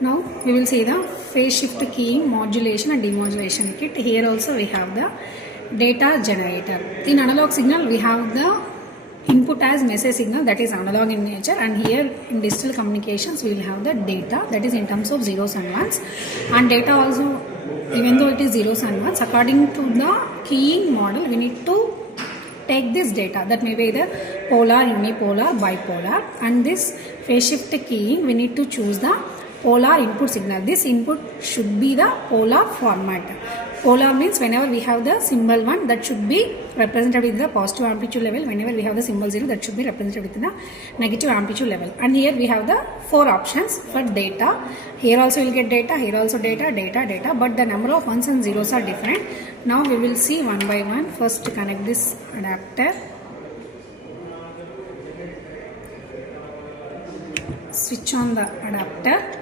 Now we will see the phase shift keying modulation and demodulation kit. Here also we have the data generator. In analog signal we have the input as message signal, that is analog in nature, and here in digital communications we will have the data, that is in terms of zeros and ones, and data also, even though it is zeros and ones, according to the keying model we need to take this data, that may be either polar, unipolar, bipolar, and this phase shift keying we need to choose the polar input signal. This input should be the polar format. Polar means whenever we have the symbol 1, that should be represented with the positive amplitude level. Whenever we have the symbol 0, that should be represented with the negative amplitude level. And here we have the 4 options for data. Here also you will get data, here also data, data, data, but the number of ones and zeros are different. Now we will see one by one. First connect this adapter. Switch on the adapter.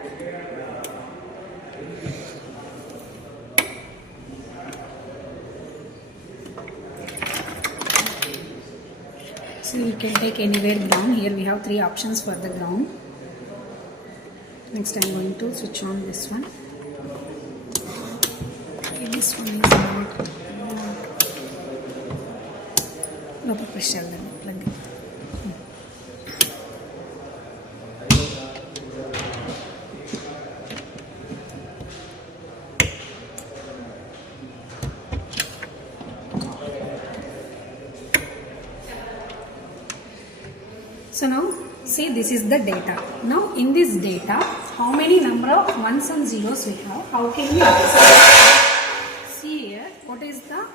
So you can take anywhere ground. Here we have 3 options for the ground. Next I am going to switch on this one. Okay, this one is not pressure plug in. So now see, this is the data. Now in this data, how many number of ones and zeros we have? How can we decide? See here, what is the,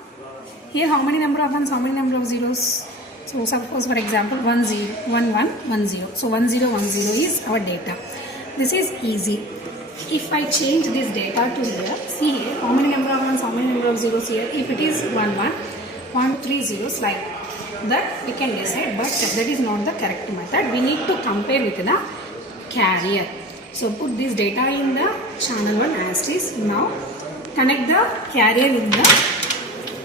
here how many number of ones, how many number of zeros? So suppose for example 1 0, 1 1, 1 0. So 1 0, 1 0 is our data. This is easy. If I change this data to here, see here how many number of ones, how many number of zeros here. If it is 1 1, 1 3 zeros like that we can decide, but that is not the correct method. We need to compare with the carrier. So put this data in the channel 1 as is. Now connect the carrier in the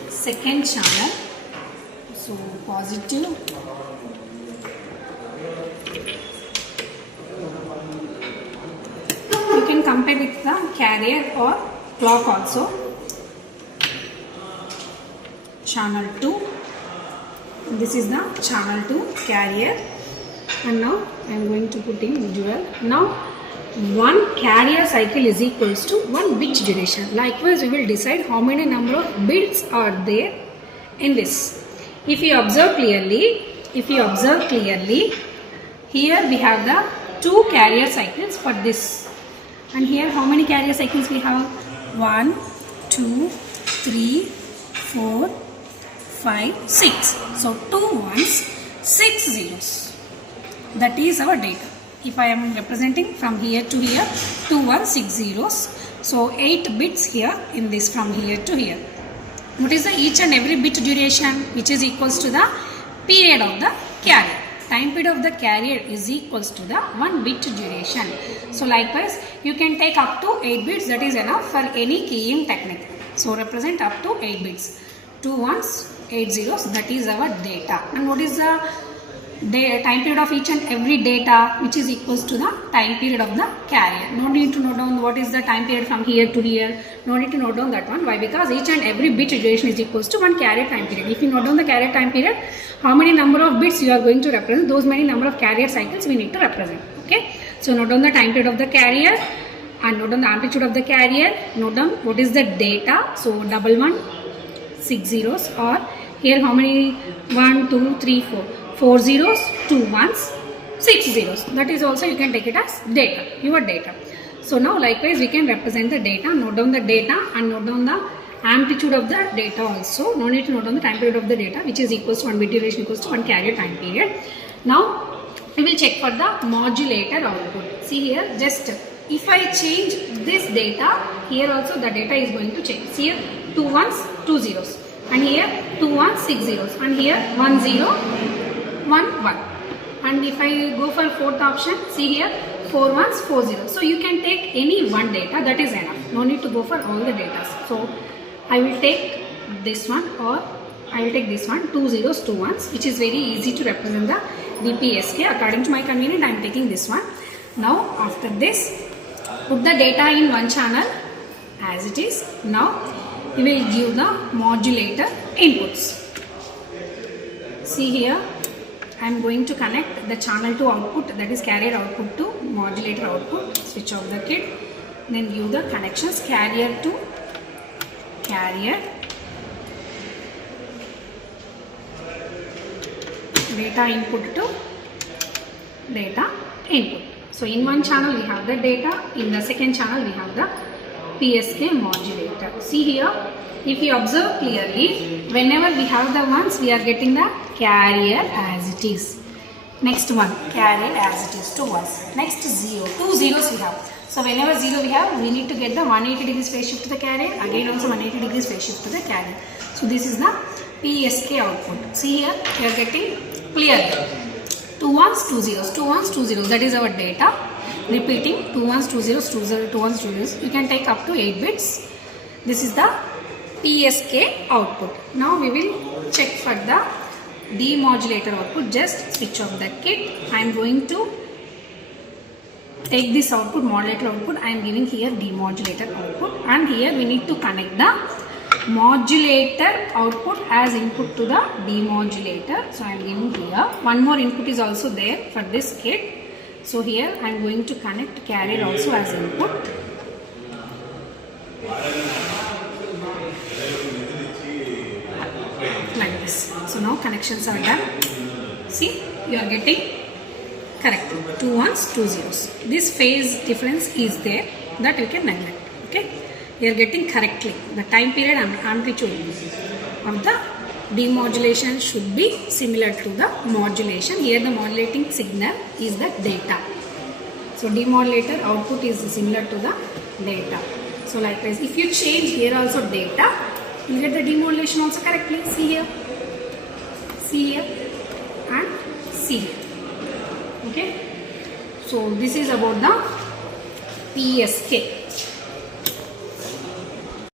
second channel. So positive. You can compare with the carrier or clock also. Channel 2. This is the channel 2 carrier, and now I am going to put in visual. Now 1 carrier cycle is equals to 1 bit duration. Likewise we will decide how many number of bits are there in this. If you observe clearly, here we have the 2 carrier cycles for this, and here how many carrier cycles we have? 1 2 3 4 5 6. So 2 ones, 6 zeros. That is our data. If I am representing from here to here, 2 ones, 6 zeros. So 8 bits here in this from here to here. What is the each and every bit duration, which is equals to the period of the carrier. Time period of the carrier is equals to the 1 bit duration. So likewise you can take up to 8 bits, that is enough for any keying technique. So represent up to 8 bits. 2 ones, 8 zeros, that is our data. And what is the time period of each and every data, which is equals to the time period of the carrier. No need to note down what is the time period from here to here. No need to note down that one. Why? Because each and every bit duration is equals to 1 carrier time period. If you note down the carrier time period, how many number of bits you are going to represent, those many number of carrier cycles we need to represent. Okay. So note down the time period of the carrier and note down the amplitude of the carrier. Note down what is the data. So 1 1, 6 zeros, or here how many? 1 2 3 4. 4 zeros, 2 ones, 6 zeros. That is also you can take it as data, your data. So now likewise we can represent the data. Note down the data and note down the amplitude of the data also. No need to note down the time period of the data, which is equals to 1 bit duration equals to 1 carrier time period. Now we will check for the modulator output. See here, just if I change this data, here also the data is going to change. See here 2 ones, 2 zeros, and here 2 ones, 6 zeros, and here 1 0, 1 1. And if I go for 4th option, see here 4 ones, 4 zeros. So you can take any one data, that is enough. No need to go for all the data. So I will take this one, or I will take this one, 2 zeros, 2 ones, which is very easy to represent the VPSK. According to my convenience, I am taking this one. Now after this, Put the data in one channel as it is. Now we will give the modulator inputs. See here, I am going to connect the channel to output, that is carrier output to modulator output. Switch off the kit. Then give the connections carrier to carrier, data input to data input. So in one channel we have the data, in the second channel we have the PSK modulator. See here, if you observe clearly, whenever we have the ones, we are getting the carrier as it is. Next one, carrier as it is, 2 ones. Next 0, 2 zeros we have. So whenever 0 we have, we need to get the 180 degrees phase shift to the carrier, again also 180 degrees phase shift to the carrier. So this is the PSK output. See here, we are getting clear. 2 ones, 2 zeros, 2 ones, 2 zeros. That is our data. Repeating 2 ones, 2 zeros, 2 zeros, 2 ones, 2 zeros. You can take up to 8 bits. This is the PSK output. Now we will check for the demodulator output. Just switch off the kit. I am going to take this output, modulator output. I am giving here demodulator output, and here we need to connect the modulator output as input to the demodulator. So I am giving here. One more input is also there for this kit. So here I am going to connect carrier also as input. Like this. So now connections are done. See, you are getting correct. 2 ones, 2 zeros. This phase difference is there, that you can neglect. Okay. You are getting correctly. The time period and amplitude of the demodulation should be similar to the modulation. Here the modulating signal is the data. So demodulator output is similar to the data. So likewise, if you change here also data, you get the demodulation also correctly. See here, and see here. Okay. So this is about the PSK.